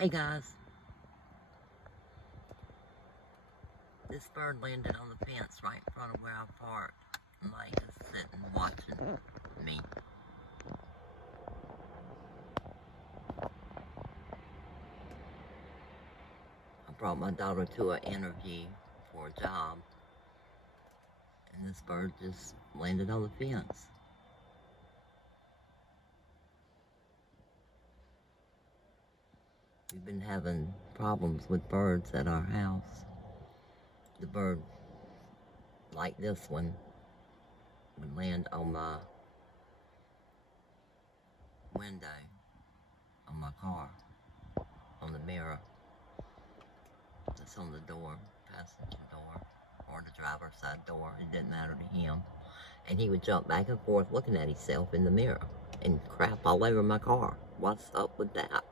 Hey guys, this bird landed on the fence right in front of where I parked. And Mike is sitting watching me. I brought my daughter to an interview for a job, and this bird just landed on the fence. We've been having problems with birds at our house. The bird, like this one, would land on my window, on my car, on the mirror. That's on the door, passenger door, or the driver's side door. It didn't matter to him. And he would jump back and forth looking at himself in the mirror and crap all over my car. What's up with that?